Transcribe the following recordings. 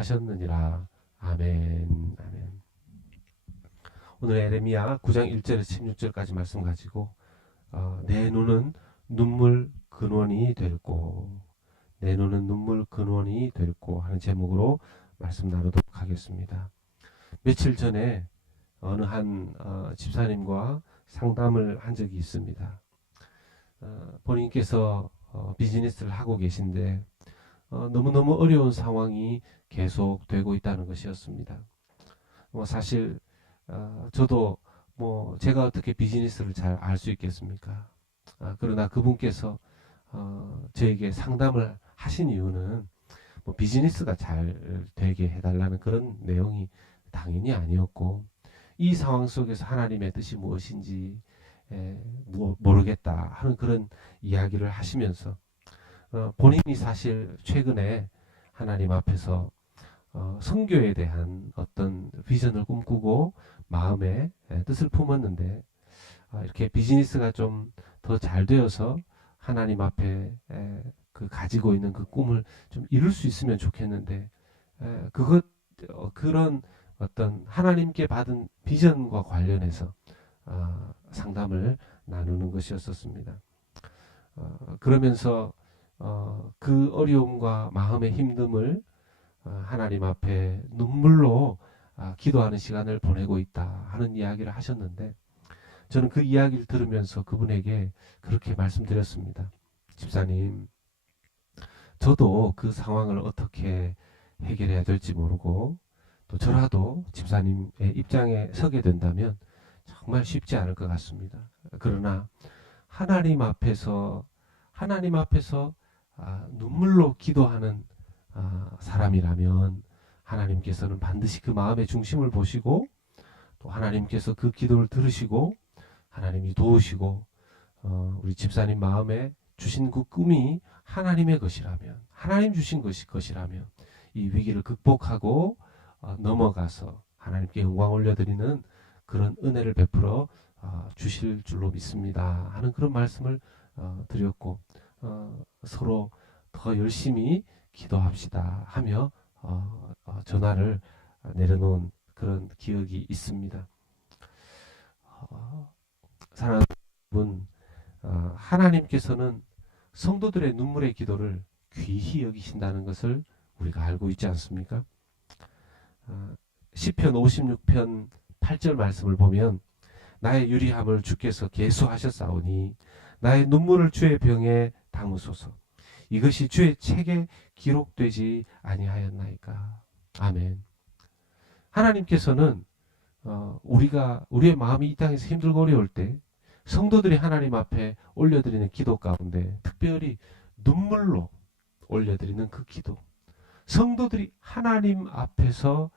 하셨느니라. 아멘. 아멘. 오늘 에레미야 9장 1절에서 16절까지 말씀 가지고 내 눈은 눈물 근원이 될고 내 눈은 눈물 근원이 될고 하는 제목으로 말씀 나누도록 하겠습니다. 며칠 전에 어느 한 집사님과 상담을 한 적이 있습니다. 본인께서 비즈니스를 하고 계신데 너무너무 어려운 상황이 계속되고 있다는 것이었습니다. 사실 저도 제가 어떻게 비즈니스를 잘 알 수 있겠습니까? 그러나 그분께서 저에게 상담을 하신 이유는 비즈니스가 잘 되게 해달라는 그런 내용이 당연히 아니었고, 이 상황 속에서 하나님의 뜻이 무엇인지 모르겠다 하는 그런 이야기를 하시면서 본인이 사실 최근에 하나님 앞에서 선교에 대한 어떤 비전을 꿈꾸고 마음에 뜻을 품었는데, 이렇게 비즈니스가 좀 더 잘 되어서 하나님 앞에 그 가지고 있는 그 꿈을 좀 이룰 수 있으면 좋겠는데, 그런 어떤 하나님께 받은 비전과 관련해서 상담을 나누는 것이었습니다. 그러면서 그 어려움과 마음의 힘듦을 하나님 앞에 눈물로 기도하는 시간을 보내고 있다 하는 이야기를 하셨는데, 저는 그 이야기를 들으면서 그분에게 그렇게 말씀드렸습니다. 집사님, 저도 그 상황을 어떻게 해결해야 될지 모르고, 또 저라도 집사님의 입장에 서게 된다면 정말 쉽지 않을 것 같습니다. 그러나 하나님 앞에서 눈물로 기도하는 사람이라면 하나님께서는 반드시 그 마음의 중심을 보시고, 또 하나님께서 그 기도를 들으시고 하나님이 도우시고, 우리 집사님 마음에 주신 그 꿈이 하나님의 것이라면, 하나님 주신 것이라면 이 위기를 극복하고 넘어가서 하나님께 영광 올려드리는 그런 은혜를 베풀어 주실 줄로 믿습니다 하는 그런 말씀을 드렸고, 서로 더 열심히 기도합시다 하며 전화를 내려놓은 그런 기억이 있습니다. 사랑하는 여러분, 하나님께서는 성도들의 눈물의 기도를 귀히 여기신다는 것을 우리가 알고 있지 않습니까? 시편 56편 8절 말씀을 보면, 나의 유리함을 주께서 계수하셨사오니 나의 눈물을 주의 병에 담으소서. 이것이 주의 책에 기록되지 아니하였나이까. 아멘. 하나님께서는 우리의 마음이 이 땅에서 힘들고 어려울 때 성도들이 하나님 앞에 올려드리는 기도 가운데 특별히 눈물로 올려드리는 그 기도, 성도들이 하나님 앞에서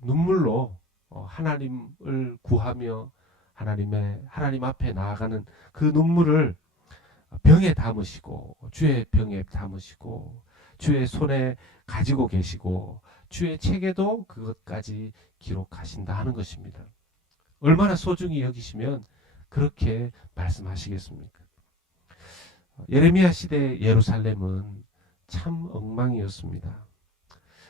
눈물로 하나님을 구하며 하나님 앞에 나아가는 그 눈물을 병에 담으시고, 주의 병에 담으시고, 주의 손에 가지고 계시고, 주의 책에도 그것까지 기록하신다 하는 것입니다. 얼마나 소중히 여기시면 그렇게 말씀하시겠습니까? 예레미야 시대 예루살렘은 참 엉망이었습니다.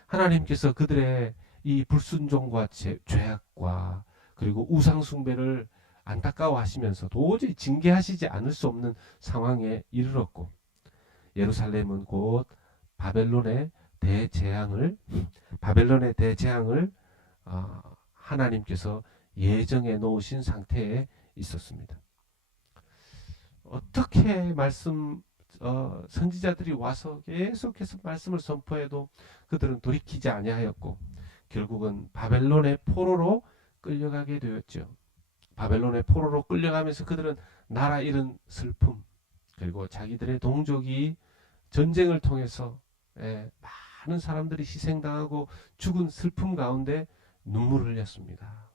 하나님께서 그들의 이 불순종과 죄악과 그리고 우상 숭배를 안타까워하시면서 도저히 징계하시지 않을 수 없는 상황에 이르렀고, 예루살렘은 곧 바벨론의 대재앙을 하나님께서 예정해 놓으신 상태에 있었습니다. 어떻게 선지자들이 와서 계속해서 말씀을 선포해도 그들은 돌이키지 아니하였고, 결국은 바벨론의 포로로 끌려가게 되었죠. 바벨론의 포로로 끌려가면서 그들은 나라 잃은 슬픔, 그리고 자기들의 동족이 전쟁을 통해서 많은 사람들이 희생당하고 죽은 슬픔 가운데 눈물을 흘렸습니다.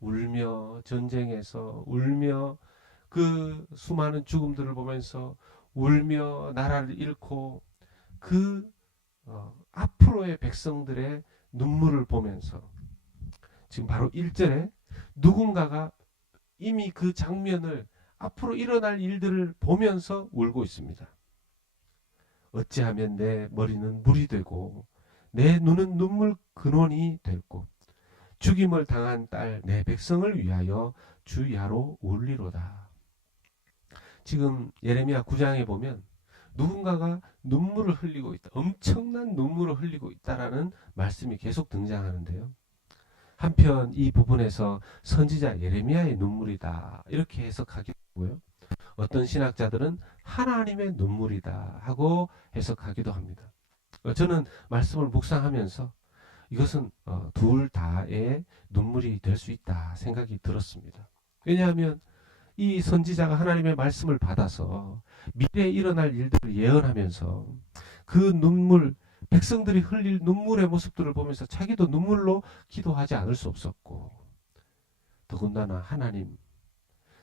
울며 전쟁에서 울며 그 수많은 죽음들을 보면서 울며 나라를 잃고 그 앞으로의 백성들의 눈물을 보면서 지금 바로 1절에 누군가가 이미 그 장면을, 앞으로 일어날 일들을 보면서 울고 있습니다. 어찌하면 내 머리는 물이 되고 내 눈은 눈물 근원이 됐고 죽임을 당한 딸 내 백성을 위하여 주야로 울리로다. 지금 예레미야 9장에 보면 누군가가 눈물을 흘리고 있다. 엄청난 눈물을 흘리고 있다라는 말씀이 계속 등장하는데요. 한편 이 부분에서 선지자 예레미야의 눈물이다 이렇게 해석하기도 하고요. 어떤 신학자들은 하나님의 눈물이다 하고 해석하기도 합니다. 저는 말씀을 묵상하면서 이것은 둘 다의 눈물이 될 수 있다 생각이 들었습니다. 왜냐하면 이 선지자가 하나님의 말씀을 받아서 미래에 일어날 일들을 예언하면서 그 눈물, 백성들이 흘릴 눈물의 모습들을 보면서 자기도 눈물로 기도하지 않을 수 없었고, 더군다나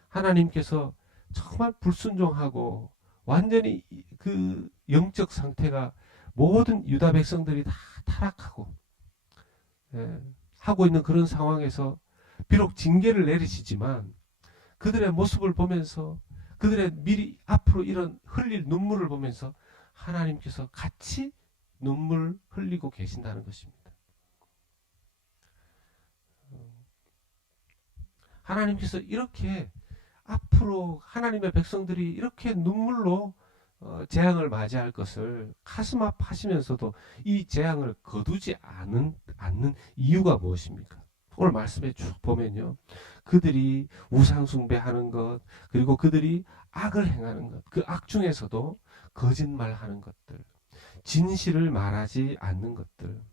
하나님께서 정말 불순종하고 완전히 그 영적 상태가 모든 유다 백성들이 다 타락하고 하고 있는 그런 상황에서 비록 징계를 내리시지만 그들의 모습을 보면서 그들의 미리 앞으로 이런 흘릴 눈물을 보면서 하나님께서 같이 눈물 흘리고 계신다는 것입니다. 하나님께서 이렇게 앞으로 하나님의 백성들이 이렇게 눈물로 재앙을 맞이할 것을 가슴 아파하시면서도 이 재앙을 거두지 않는 이유가 무엇입니까? 오늘 말씀에 쭉 보면요. 그들이 우상 숭배하는 것, 그리고 그들이 악을 행하는 것, 그 악 중에서도 거짓말하는 것들, 진실을 말하지 않는 것들.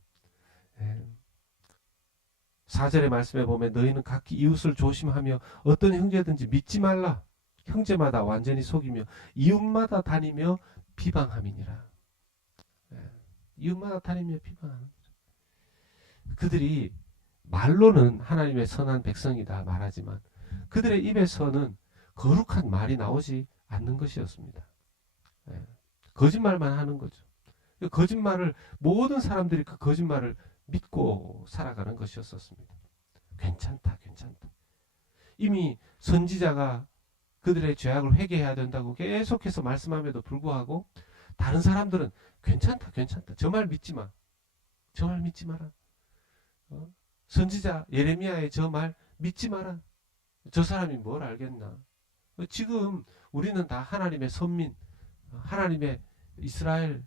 4절의 말씀에 보면 너희는 각기 이웃을 조심하며 어떤 형제든지 믿지 말라. 형제마다 완전히 속이며 이웃마다 다니며 비방함이니라. 이웃마다 다니며 비방하는 거죠. 그들이 말로는 하나님의 선한 백성이다 말하지만 그들의 입에서는 거룩한 말이 나오지 않는 것이었습니다. 거짓말만 하는 거죠. 거짓말을 모든 사람들이 그 거짓말을 믿고 살아가는 것이었습니다. 괜찮다. 이미 선지자가 그들의 죄악을 회개해야 된다고 계속해서 말씀함에도 불구하고 다른 사람들은 괜찮다. 저 말 믿지 마. 저 말 믿지 마라. 선지자 예레미야의 저 말 믿지 마라. 저 사람이 뭘 알겠나. 지금 우리는 다 하나님의 선민, 하나님의 이스라엘,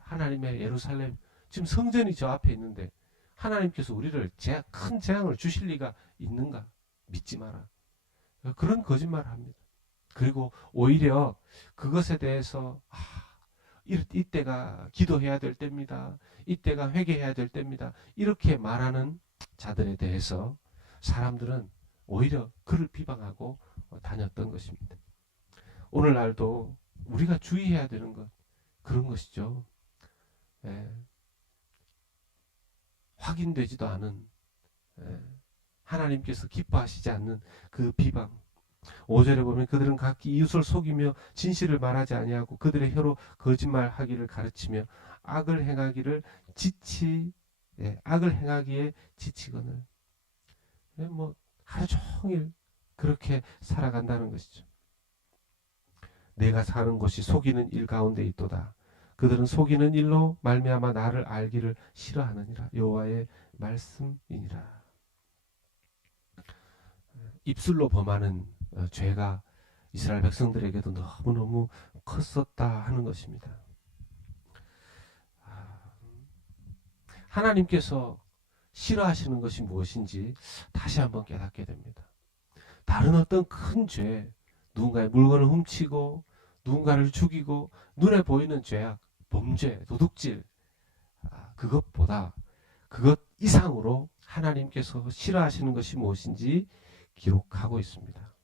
하나님의 예루살렘, 지금 성전이 저 앞에 있는데 하나님께서 우리를 큰 재앙을 주실 리가 있는가? 믿지 마라. 그런 거짓말을 합니다. 그리고 오히려 그것에 대해서 이때가 기도해야 될 때입니다. 이때가 회개해야 될 때입니다. 이렇게 말하는 자들에 대해서 사람들은 오히려 그를 비방하고 다녔던 것입니다. 오늘날도 우리가 주의해야 되는 것 그런 것이죠. 확인되지도 않은 하나님께서 기뻐하시지 않는 그 비방. 5절에 보면 그들은 각기 이웃을 속이며 진실을 말하지 아니하고 그들의 혀로 거짓말하기를 가르치며 악을 행하기에 지치거늘. 하루 종일 그렇게 살아간다는 것이죠. 내가 사는 곳이 속이는 일 가운데 있도다. 그들은 속이는 일로 말미암아 나를 알기를 싫어하느니라. 여호와의 말씀이니라. 입술로 범하는 죄가 이스라엘 백성들에게도 너무너무 컸었다 하는 것입니다. 하나님께서 싫어하시는 것이 무엇인지 다시 한번 깨닫게 됩니다. 다른 어떤 큰 죄, 누군가의 물건을 훔치고 누군가를 죽이고 눈에 보이는 죄악, 범죄, 도둑질, 그것보다 그것 이상으로 하나님께서 싫어하시는 것이 무엇인지 기록하고 있습니다.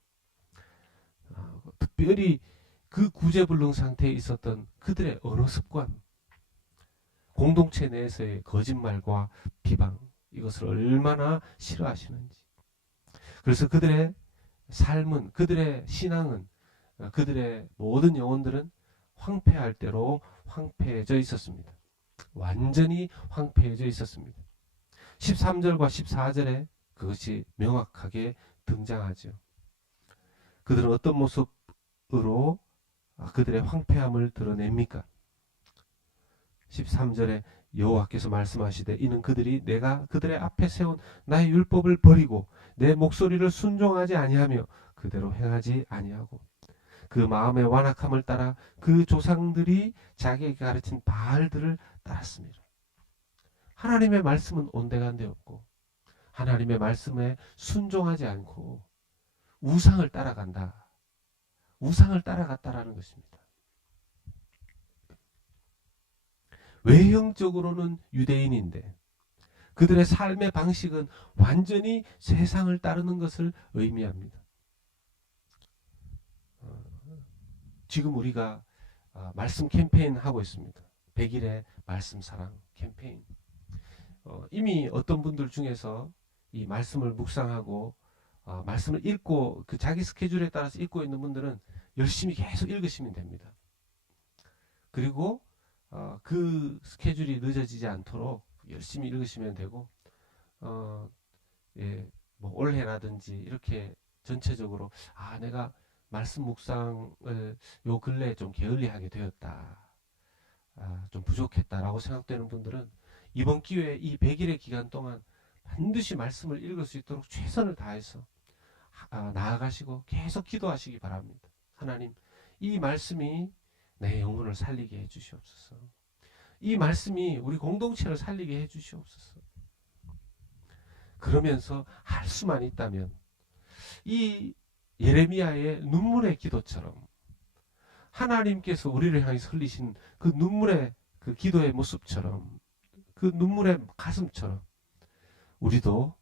특별히 그 구제불능 상태에 있었던 그들의 언어 습관, 공동체 내에서의 거짓말과 비방, 이것을 얼마나 싫어하시는지. 그래서 그들의 삶은, 그들의 신앙은, 그들의 모든 영혼들은 황폐할 대로 황폐해져 있었습니다. 완전히 황폐해져 있었습니다. 13절과 14절에 그것이 명확하게 등장하죠. 그들은 어떤 모습으로 그들의 황폐함을 드러냅니까? 13절에 여호와께서 말씀하시되 이는 그들이 내가 그들의 앞에 세운 나의 율법을 버리고 내 목소리를 순종하지 아니하며 그대로 행하지 아니하고 그 마음의 완악함을 따라 그 조상들이 자기에게 가르친 바알들을 따랐습니다. 하나님의 말씀은 온데간데 없고 하나님의 말씀에 순종하지 않고 우상을 따라간다. 우상을 따라갔다라는 것입니다. 외형적으로는 유대인인데 그들의 삶의 방식은 완전히 세상을 따르는 것을 의미합니다. 지금 우리가 말씀 캠페인 하고 있습니다. 100일의 말씀 사랑 캠페인. 이미 어떤 분들 중에서 이 말씀을 묵상하고 말씀을 읽고 그 자기 스케줄에 따라서 읽고 있는 분들은 열심히 계속 읽으시면 됩니다. 그리고 그 스케줄이 늦어지지 않도록 열심히 읽으시면 되고 뭐 올해라든지 이렇게 전체적으로 내가 말씀 묵상을 요 근래에 좀 게을리하게 되었다. 좀 부족했다라고 생각되는 분들은 이번 기회에 이 100일의 기간 동안 반드시 말씀을 읽을 수 있도록 최선을 다해서 나아가시고 계속 기도하시기 바랍니다. 하나님, 이 말씀이 내 영혼을 살리게 해주시옵소서. 이 말씀이 우리 공동체를 살리게 해주시옵소서. 그러면서 할 수만 있다면 이 예레미야의 눈물의 기도처럼 하나님께서 우리를 향해 흘리신 그 눈물의 그 기도의 모습처럼 그 눈물의 가슴처럼 우리도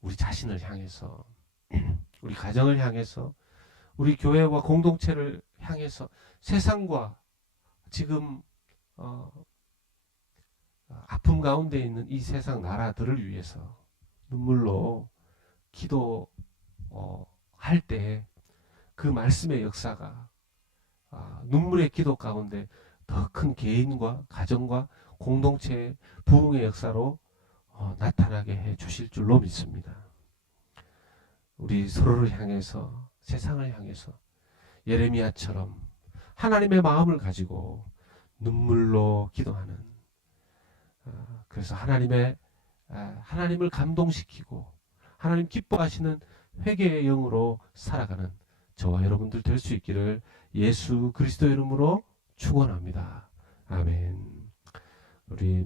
우리 자신을 향해서 우리 가정을 향해서 우리 교회와 공동체를 향해서 세상과 지금 아픔 가운데 있는 이 세상 나라들을 위해서 눈물로 기도할 때 그 말씀의 역사가 눈물의 기도 가운데 더 큰 개인과 가정과 공동체의 부흥의 역사로 나타나게 해 주실 줄로 믿습니다. 우리 서로를 향해서 세상을 향해서 예레미야처럼 하나님의 마음을 가지고 눈물로 기도하는 그래서 하나님을 감동시키고 하나님 기뻐하시는 회개의 영으로 살아가는 저와 여러분들 될 수 있기를 예수 그리스도 이름으로 축원합니다. 아멘. 우리